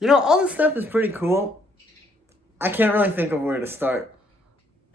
You know, all this stuff is pretty cool. I can't really think of where to start.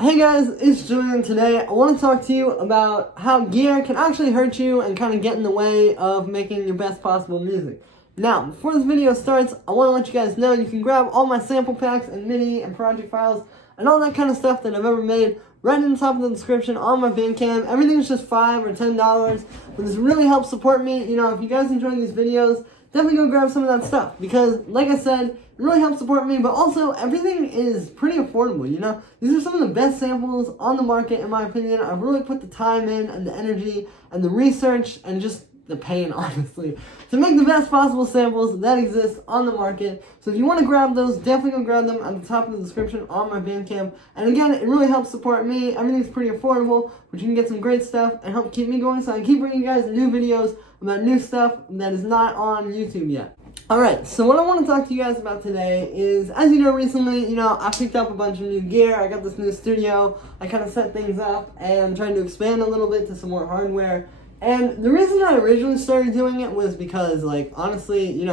Hey guys, it's Julian. Today I want to talk to you about how gear can actually hurt you and kind of get in the way of making your best possible music. Now, before this video starts, I want to let you guys know you can grab all my sample packs and MIDI and project files and all that kind of stuff that I've ever made right in the top of the description on my Bandcamp. Everything's just $5 or $10, but this really helps support me. You know, if you guys enjoy these videos, definitely go grab some of that stuff because, like I said, it really helps support me, but also everything is pretty affordable, you know? These are some of the best samples on the market, in my opinion. I've really put the time in and the energy and the research and just the pain, honestly, to make the best possible samples that exist on the market. So if you want to grab those, definitely go grab them at the top of the description on my Bandcamp. And again, it really helps support me. Everything's pretty affordable, but you can get some great stuff and help keep me going so I can keep bringing you guys new videos about new stuff that is not on YouTube yet. Alright, so what I want to talk to you guys about today is, as you know, recently, I picked up a bunch of new gear. I got this new studio. I kind of set things up, and I'm trying to expand a little bit to some more hardware. And the reason I originally started doing it was because, honestly,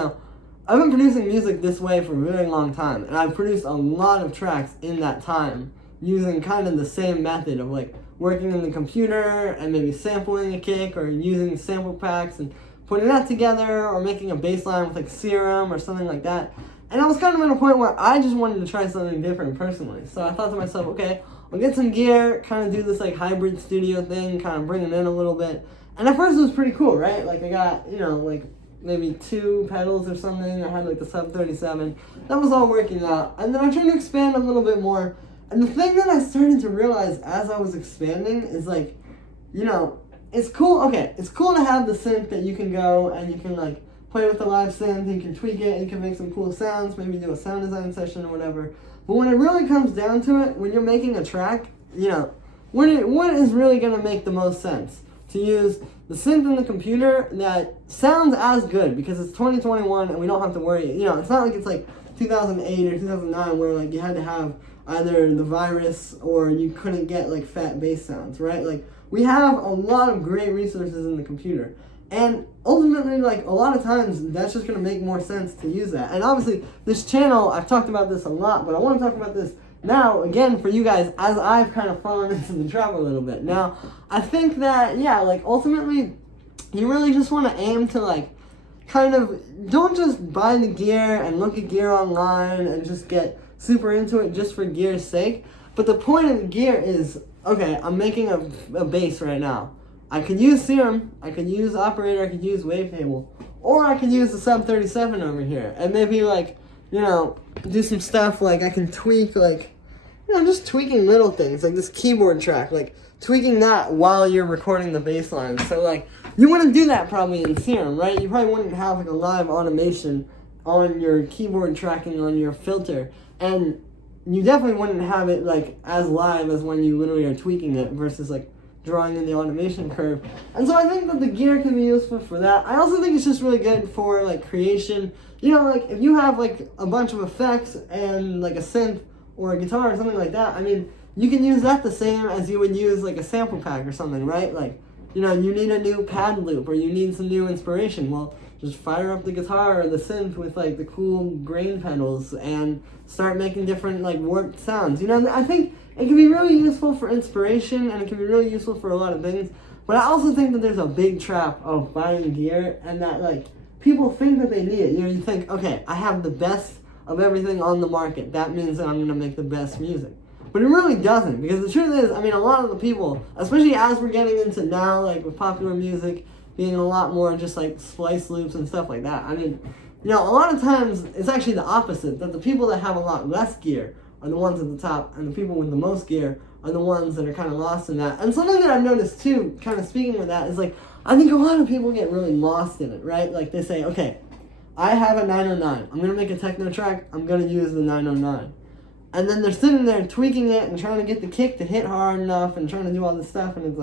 I've been producing music this way for a very long time, and I've produced a lot of tracks in that time using kind of the same method of, working in the computer and maybe sampling a kick or using sample packs and putting that together or making a bass line with, Serum or something like that. And I was kind of at a point where I just wanted to try something different personally. So I thought to myself, okay, I'll get some gear, kind of do this, hybrid studio thing, kind of bring it in a little bit. And at first it was pretty cool, right? I got, maybe 2 pedals or something. I had, the Sub 37. That was all working out. And then I tried to expand a little bit more. And the thing that I started to realize as I was expanding is, it's cool. Okay, it's cool to have the synth that you can go and you can, play with the live synth. You can tweak it. You can make some cool sounds. Maybe do a sound design session or whatever. But when it really comes down to it, when you're making a track, what is really going to make the most sense? To use the synth in the computer that sounds as good because it's 2021 and we don't have to worry. It's not like it's 2008 or 2009 where you had to have either the virus or you couldn't get fat bass sounds, right? We have a lot of great resources in the computer. And ultimately, a lot of times, that's just going to make more sense to use that. And obviously, this channel, I've talked about this a lot, but I want to talk about this now, again, for you guys, as I've kind of fallen into the trap a little bit. Now, I think that, ultimately, you really just want to aim to, don't just buy the gear and look at gear online and just get super into it just for gear's sake. But the point of the gear is, okay, I'm making a bass right now. I could use Serum, I could use Operator, I could use Wavetable, or I could use the Sub 37 over here, and maybe, do some stuff, I can tweak, just tweaking little things, this keyboard track, tweaking that while you're recording the bass line. So, you wouldn't do that probably in Serum, right? You probably wouldn't have, a live automation on your keyboard tracking on your filter, and you definitely wouldn't have it, as live as when you literally are tweaking it versus, drawing in the automation curve. And so I think that the gear can be useful for that. I also think it's just really good for creation. If you have a bunch of effects and a synth or a guitar or something like that, I mean, you can use that the same as you would use a sample pack or something, right? You need a new pad loop or you need some new inspiration. Well, just fire up the guitar or the synth with the cool grain pedals and start making different warped sounds. I think it can be really useful for inspiration and it can be really useful for a lot of things. But I also think that there's a big trap of buying gear and that people think that they need it. You think, okay, I have the best of everything on the market. That means that I'm going to make the best music. But it really doesn't, because the truth is, a lot of the people, especially as we're getting into now, with popular music being a lot more just splice loops and stuff like that. A lot of times it's actually the opposite, that the people that have a lot less gear are the ones at the top, and the people with the most gear are the ones that are kind of lost in that. And something that I've noticed too, kind of speaking with that, is I think a lot of people get really lost in it, right? They say, okay, I have a 909. I'm going to make a techno track. I'm going to use the 909. And then they're sitting there tweaking it and trying to get the kick to hit hard enough and trying to do all this stuff. And it's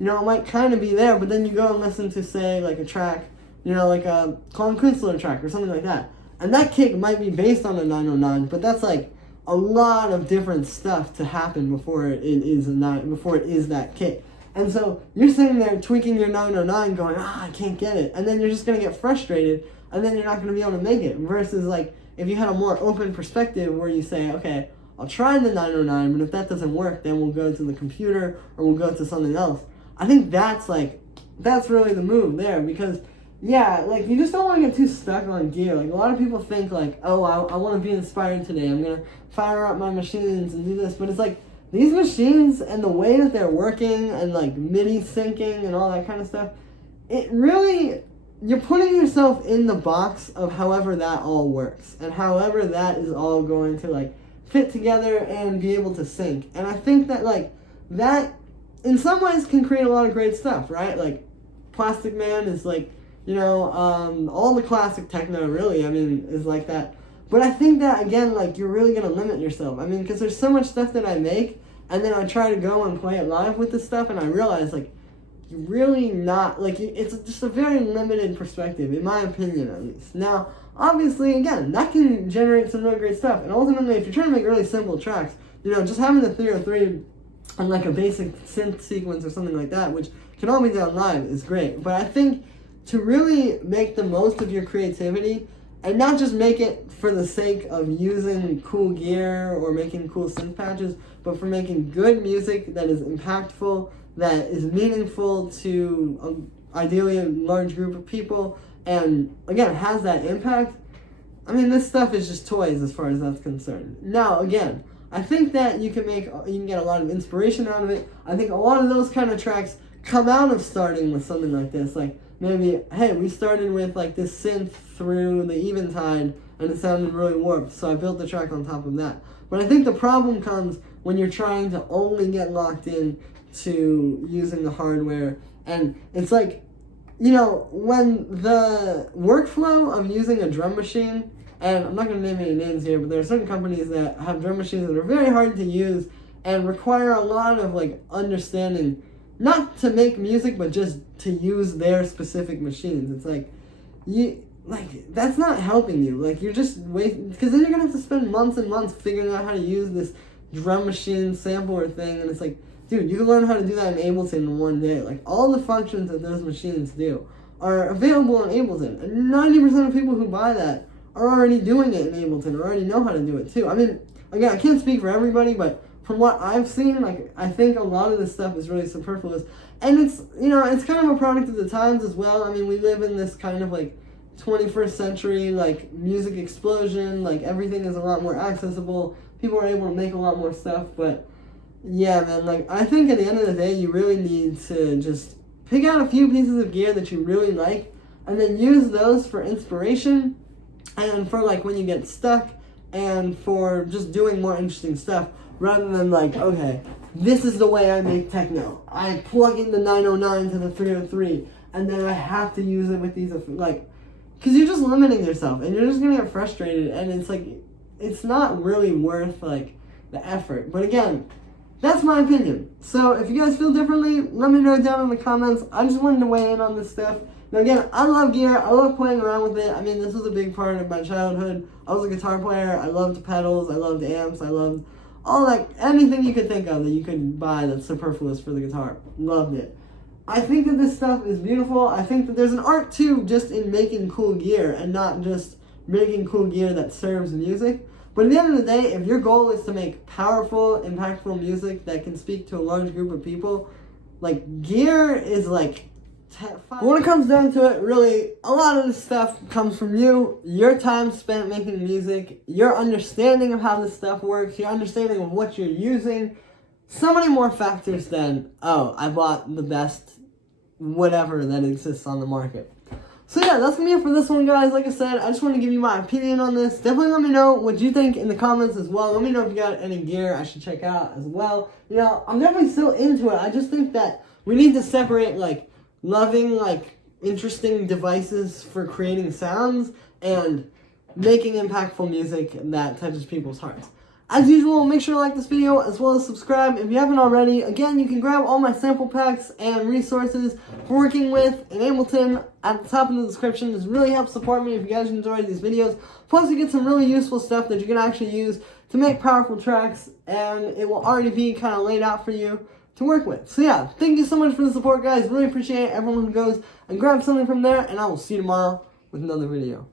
it might kind of be there, but then you go and listen to, say, a track, a Colin Kunstler track or something like that. And that kick might be based on a 909, but that's a lot of different stuff to happen before it is that kick. And so you're sitting there tweaking your 909 going, I can't get it. And then you're just going to get frustrated and then you're not going to be able to make it. Versus if you had a more open perspective where you say, okay, I'll try the 909, but if that doesn't work, then we'll go to the computer or we'll go to something else. I think that's really the move there, because yeah, like, you just don't want to get too stuck on gear. Like, a lot of people think like, oh, I want to be inspired today, I'm gonna fire up my machines and do this, but it's like, these machines and the way that they're working and like MIDI syncing and all that kind of stuff, it really, you're putting yourself in the box of however that all works and however that is all going to like fit together and be able to sync. And I think that like that in some ways can create a lot of great stuff, right? Like Plastic Man is like, you know, all the classic techno really, I mean, is like that. But I think that, again, like, you're really going to limit yourself. I mean, because there's so much stuff that I make, and then I try to go and play it live with this stuff, and I realize, like, you're really not, like, it's just a very limited perspective, in my opinion, at least. Now, obviously, again, that can generate some really great stuff. And ultimately, if you're trying to make really simple tracks, you know, just having the 303 and, like, a basic synth sequence or something like that, which can all be done live, is great. But I think to really make the most of your creativity, and not just make it for the sake of using cool gear or making cool synth patches, but for making good music that is impactful, that is meaningful to ideally a large group of people, and again, has that impact. I mean, this stuff is just toys as far as that's concerned. Now, again, I think that you can get a lot of inspiration out of it. I think a lot of those kind of tracks come out of starting with something like this, like, maybe, hey, we started with like this synth through the Eventide and it sounded really warped, so I built the track on top of that. But I think the problem comes when you're trying to only get locked in to using the hardware. And it's like, you know, when the workflow of using a drum machine, and I'm not going to name any names here, but there are certain companies that have drum machines that are very hard to use and require a lot of like understanding, not to make music, but just to use their specific machines. It's like, that's not helping you. Like, you're just wasting, because then you're going to have to spend months and months figuring out how to use this drum machine sampler thing, and it's like, dude, you can learn how to do that in Ableton in one day. Like, all the functions that those machines do are available in Ableton, and 90% of people who buy that are already doing it in Ableton, or already know how to do it too. I mean, again, I can't speak for everybody, but from what I've seen, like, I think a lot of this stuff is really superfluous. And it's, you know, it's kind of a product of the times as well. I mean, we live in this kind of, like, 21st century, like, music explosion. Like, everything is a lot more accessible. People are able to make a lot more stuff. But, yeah, man, like, I think at the end of the day, you really need to just pick out a few pieces of gear that you really like, and then use those for inspiration, and for, like, when you get stuck, and for just doing more interesting stuff. Rather than like, okay, this is the way I make techno. I plug in the 909 to the 303, and then I have to use it with these, like, because you're just limiting yourself, and you're just going to get frustrated, and it's like, it's not really worth, like, the effort. But again, that's my opinion. So if you guys feel differently, let me know down in the comments. I just wanted to weigh in on this stuff. Now again, I love gear, I love playing around with it. I mean, this was a big part of my childhood. I was a guitar player, I loved pedals, I loved amps, I loved all, like, anything you could think of that you could buy that's superfluous for the guitar. Loved it. I think that this stuff is beautiful. I think that there's an art too just in making cool gear, and not just making cool gear that serves music. But at the end of the day, if your goal is to make powerful, impactful music that can speak to a large group of people, like, gear is like, but when it comes down to it, really, a lot of this stuff comes from you, your time spent making music, your understanding of how this stuff works, your understanding of what you're using. So many more factors than, oh, I bought the best whatever that exists on the market. So yeah, that's going to be it for this one, guys. Like I said, I just want to give you my opinion on this. Definitely let me know what you think in the comments as well. Let me know if you got any gear I should check out as well. You know, I'm definitely still into it. I just think that we need to separate, like, loving, like, interesting devices for creating sounds and making impactful music that touches people's hearts. As usual, make sure to like this video as well as subscribe if you haven't already. Again, you can grab all my sample packs and resources for working with in Ableton at the top of the description. This really helps support me if you guys enjoy these videos. Plus, you get some really useful stuff that you can actually use to make powerful tracks, and it will already be kind of laid out for you to work with. So yeah, thank you so much for the support, guys. Really appreciate everyone who goes and grabs something from there, and I will see you tomorrow with another video.